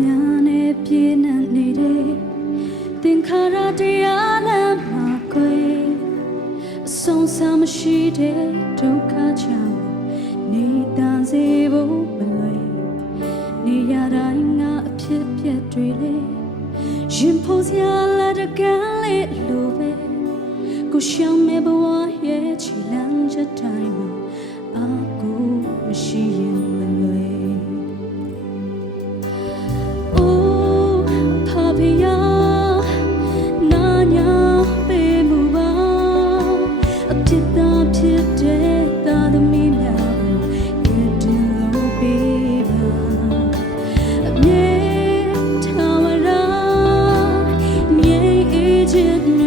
များနဲ့ပြည့်နှံ့နေတဲ့သင်္ခါရတရားလမ်းမှာကွယ်အဆုံးစမရှိတဲ့ဒုက္ခကြောင့်နေတန်စေဖို့မလွယ်နေရတိုင်းငါအဖြစ်ပြက်တွေလေရင်ဖို့စရာလက်တကယ်လေးလိုပဲကိုရှောင်းမဲ့ဘဝရဲ့ချီလန်းချက်တိုင်းမှာ didn't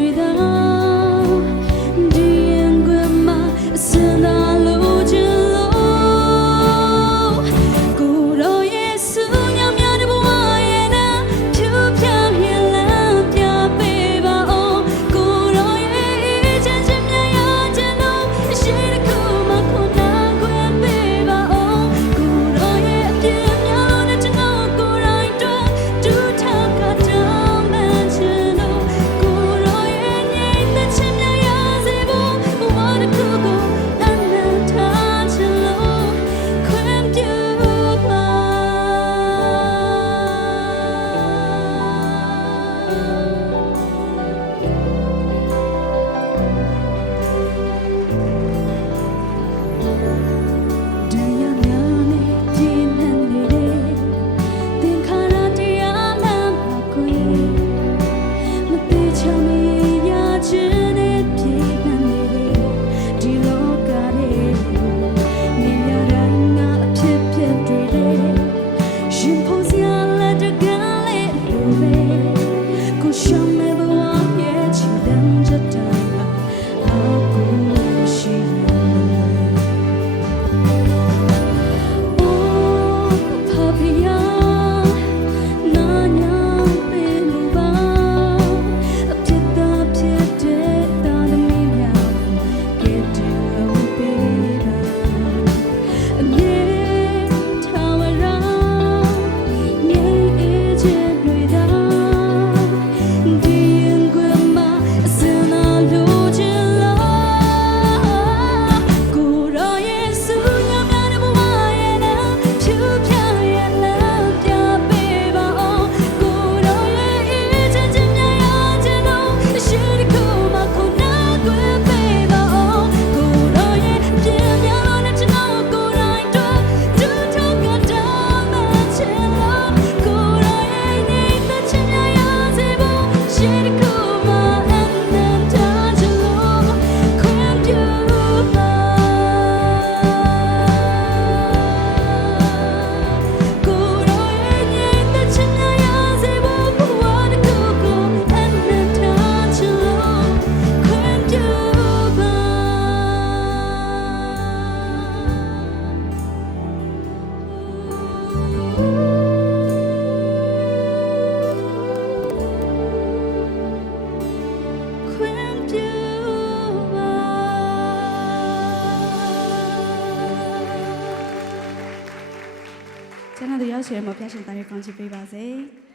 我非常感谢大家的光临，拜拜。